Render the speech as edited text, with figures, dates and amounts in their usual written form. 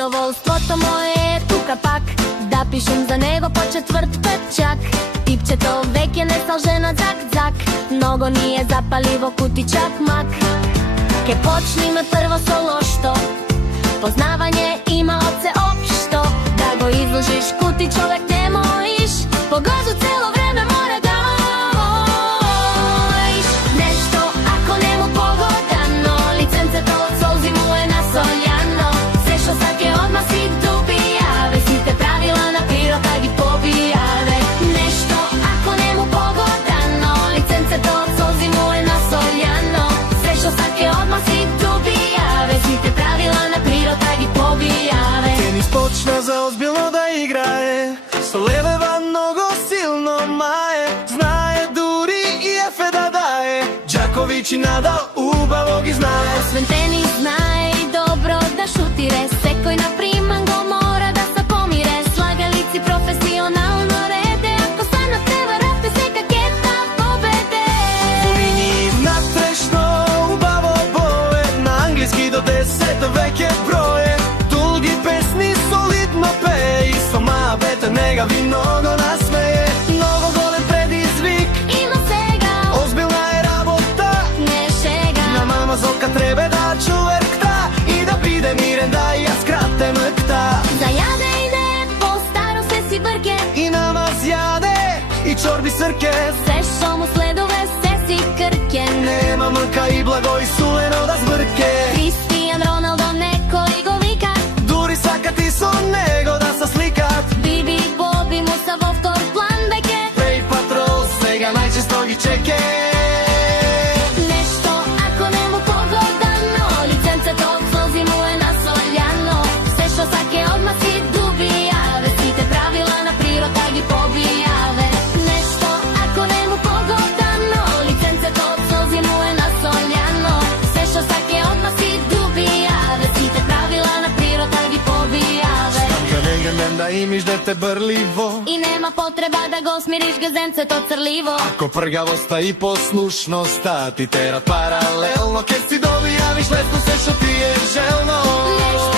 Задоволството мое е тука пак, да пишем за него по четврт пет чак. Типчето веќе не слже на зак-зак, много ни е запали во кутичак мак. Ке почниме прво со лошто, познавање има од се општо. Да го изложиш кути човек не можеш, погоду цело време мора да моиш. Нешто ако не му погодано, лиценцето од солзи му е насољано. Се што саке одма си добијаве, сите правила на природа ги побијаве. Нешто ако не му погодано, лиценцето од солзи му е насољано. Се што саке одма си добијаве, сите правила на природа ги побијаве. Тенис почна за озбилно да играе, со левева много силно мае. Знае дури и ефе да дае, Џаковиќ и Надал убаво ги знае. Освен тенис знае и добро да шутире, секој на приман го мора да се помире. Слагалици професионално реде, ако станат треба рапе сека ке та победе. По линии натрешно убаво бое, на англиски до 10 веќе броje. Дулги песни солидно пее и сама бета нега ви много насмее. Много голем предизвик Има сега, озбилна е работа, не шега. на мама Золка треба да човекта и да биде мирен, да ја скрате мъкта. Зајаде иде, по-старо се си бърке, И намаз јаде и чорби срке. се шо му следове се си крке. Нема мъка и благо и сулено да збрке. Кристијан Роналдо некој го вика, Дури сакат и со него да се сликат. Биби и Боби му са во втор план веќе. Пей патрол сега најчесто ги чеке. Нешто ако не му погодано, лиценцето од солзи му е насољано. Се што саке одма си добијаве, сите правила на природа ги побијаве. Нешто ако не му погодано, лиценцето од солзи му е насољано. Се што саке одма си добијаве, сите правила на природа ги побијаве. Ка да имиш дете брливо, И нема потреба да го смириш газенцето црливо. ако пргавоста и послушноста ти терат паралелно, ке си добијавиш лесно се што ти е желно. Нешто